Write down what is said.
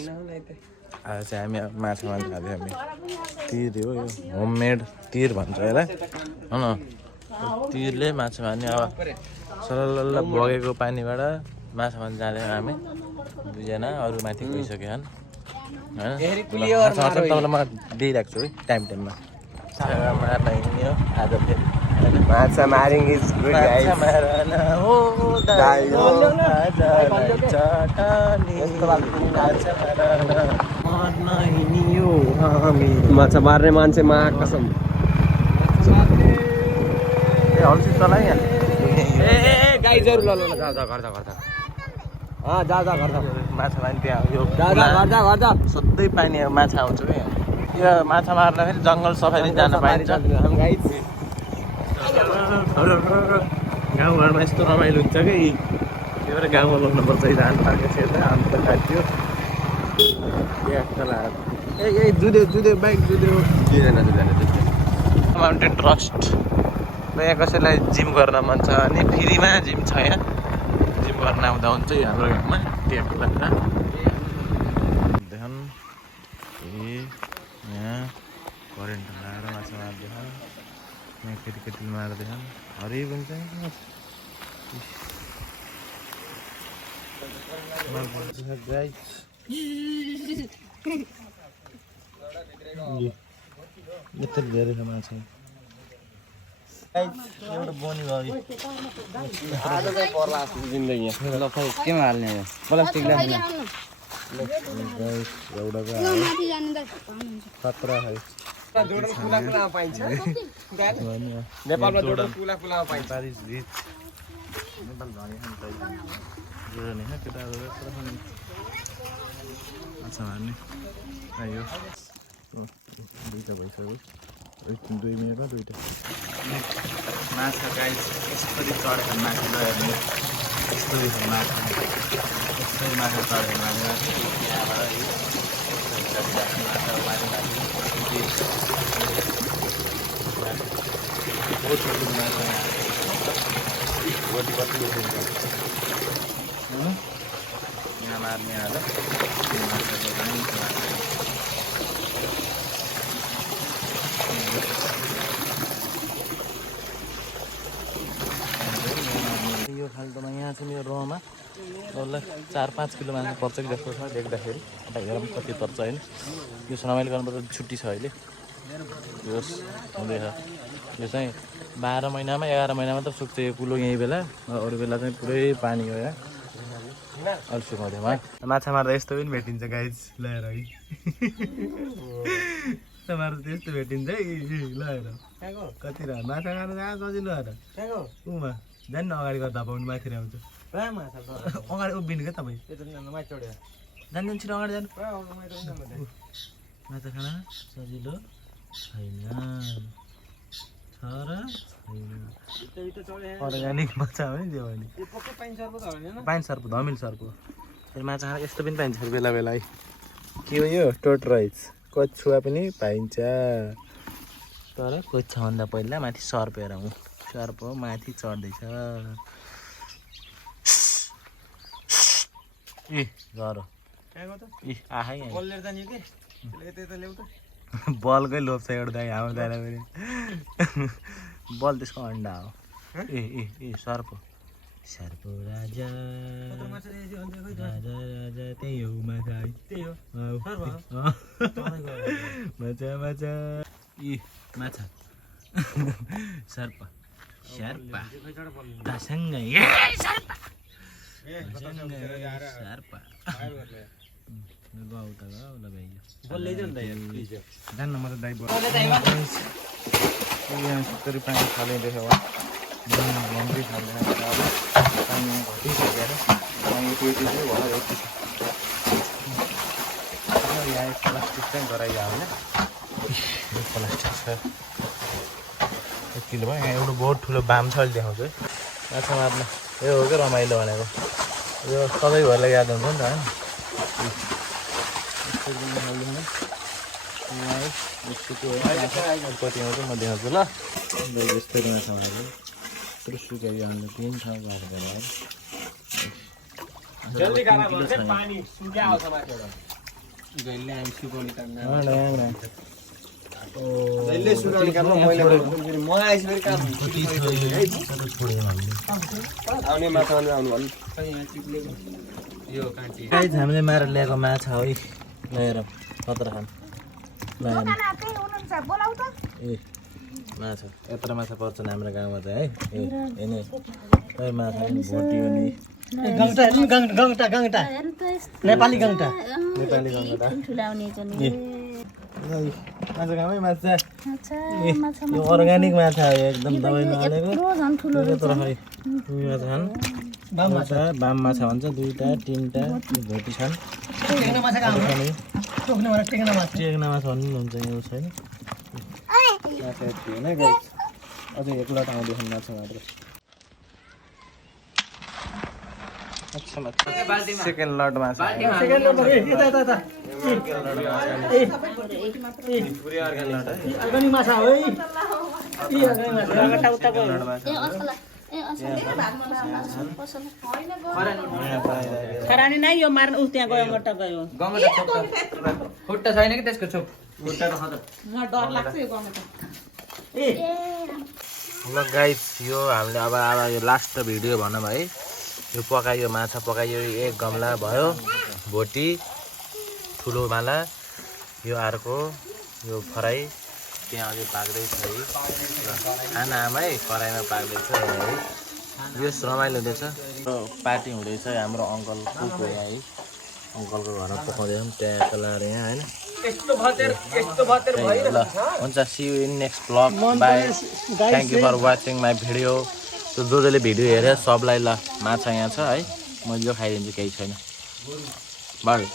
आज चाहिँ हामी माछा मार्न खाँदै हामी तिर हो यो होममेड तिर भन्छ यसलाई होइन तिरले माछा मार्ने अब सलल्ल बगेको पानीबाट माछा मार्न जाँदै हामी दुईजना अरू माथि गइसक्यो होइन तपाईँलाई म दिइरहेको छु है टाइममा मार्न हिँड्यो आज फेरि माछा मारिङ इज गुड गाइस माछा मार्ने मान्छे कसम हल्सी चलाइ गाइजहरु ल जा माछा मार्ने त्यहाँ यो सधैँ पानी माछा आउँछ क्या यो माछा मार्दाखेरि जङ्गल सफारी जान पाइन्छ गाउँघरमा यस्तो रमाइलो हुन्छ कि त्यही भएर गाउँमा लग्नुपर्छ धान पाएको छ अन्त खाइदियो जुदे बाइक दुईजना माउन्टेन ट्रस्ट यहाँ कसैलाई जिम गर्न मन छ अनि फ्रीमा जिम छ यहाँ जिम गर्न आउँदा हुन्छ हाम्रो गाउँमा त्यहाँको लागि यहाँ करेन्ट लगाएर माछा मार्दैछ यहाँ केटी मार्दैछन् हरियो पनि छ यत्रो धेरै छ माछा एउटा बनी भयो केमा हाल्ने प्लास्टिक खतरा है पाइन्छ नेपालमा जोडन पुला पाइन्छ नेपाल झन् केटाहरू माछा मार्ने आयो दुईवटा भइसक्यो 2 मिनटमा दुईवटा माछा गाइस यसरी चढेको माछा नहेर्ने यस्तै माछा यस्तै माछा चढेको माछा यहाँ मार्ने आएर यो खाल्टोमा यहाँ चाहिँ मेरो रहमा डल्लै 4-5 किलो माछा पर्छ कि जस्तो छ देख्दाखेरि अब हेरौँ कति पर्छ होइन यो रमाइलो गर्नुपर्छ छुट्टी छ अहिले यो हुँदैछ यो चाहिँ 12 महिनामा 11 महिनामा त सुक्छ यो कुलो यही बेला अरू बेला चाहिँ पुरै पानी हो यहाँ अलि सुकाउँदैमा माछा मार्दा यस्तो पनि भेटिन्छ गाइज ल्याएर है मार्दा त्यस्तो भेटिन्छ है ल्याएर कति र माछा मार्नु जहाँ सजिलो आएर उमा जान्न अगाडि गर्दा पाउनु माथि आउँछ अगाडि उभिनु क्या तपाईँ जानु छिटो अगाडि जानु माछा खान सजिलो छैन छ र छैन अर्ग्यानिक माछा हो नि त्यो भने पाइन्छ सर्प धमिल सर्प माछा खान यस्तो पनि पाइन्छ बेला बेला है के हो यो टोटराइज कछुवा पनि पाइन्छ तर कोछाभन्दा पहिला माथि सर्प हेरौँ सर्प माथि चढ्दैछ ए जरो ए आखै बलकै लोभ छ एउटा दाइ हाम्रो दाइलाई पनि बल त्यसको अन्डा हो ए ए ए सर्प सर्प राजा राजा राजा त्यही हो माछा है त्यही हो माछा ए माछा सर्प सर्पा सँगै सर्पा सर्पा जान्न म त दाइ यहाँ 70 पानी खाँदैछ मन्दिर खाँदैन पानी घटिसकेर पानी पेटी चाहिँ भयो यति यहाँ प्लास्टिक चाहिँ गराइहाल्ने प्लास्टिक छ 1 किलो भयो यहाँ एउटा बहुत ठुलो बाम छ अहिले देखाउँछु है माछा मार्न यो हो क्या रमाइलो भनेको यो सधैँभरिलाई याद हुन्छ नि त होइन कति आउँछ म देखाउँछु ल यस्तै माछा भनेको यत्रो सुकाइयो अन्त 3 ठाउँ गएर जहिले हामी सुकाउने काम ओ जहिले सुकाउने काम मैले म आइसकेर काम आउने माछा आउनु भन्नु यो काटी गाइस हामीले मारेर ल्याएको माछा हो लिएर खतरा खान ए माछा यत्रो माछा पर्छ नि हाम्रो गाउँमा त है ए माछा भोटी हो नि गङ्गटा नेपाली गङ्गटा माछा गाउँमै माछा यो अर्ग्यानिक माछा हो एकदम दबाई नहालेको यत्रो खै माछा बाम माछा भन्छ 2टा 3टा भोटी छन् टेक्ना माछा भन्नु हुन्छ यो छैन माछा यति होइन गाइस अझै एक लट आउँदैछ माछा मात्र सेकेन्ड लट माछा सेकेन्ड नम्बर यता अर्ग्यानिक माछा हो खरानी नै यो मार्न उ त्यहाँ गयो गट्टा गयो खुट्टा छैन कि त्यसको छोप खुट्टा त खतरा म डर लाग्छ यो गमटा ल गाइस यो हामीले अब यो लास्ट भिडियो भनौँ है यो पकायो माछा पकायो एक गमला भयो भोटी ठुलो माला यो अर्को यो फ्राई त्यहाँ अझै पाक्दैछ है खाना आमै कराईमा पाक्दैछ है यो रमाइलो हुँदैछ पार्टी हुँदैछ हाम्रो अङ्कल कुक हो यहाँ है अङ्कलको घरमा पकाउँदैछौँ त्यहाँ लाएर यहाँ होइन ल हुन्छ see you in next blog bye thank you for watching my video जो जसले भिडियो हेरेँ सबलाई ल माछा यहाँ छ है मैले जो खाइदिन्छु केही छैन बाई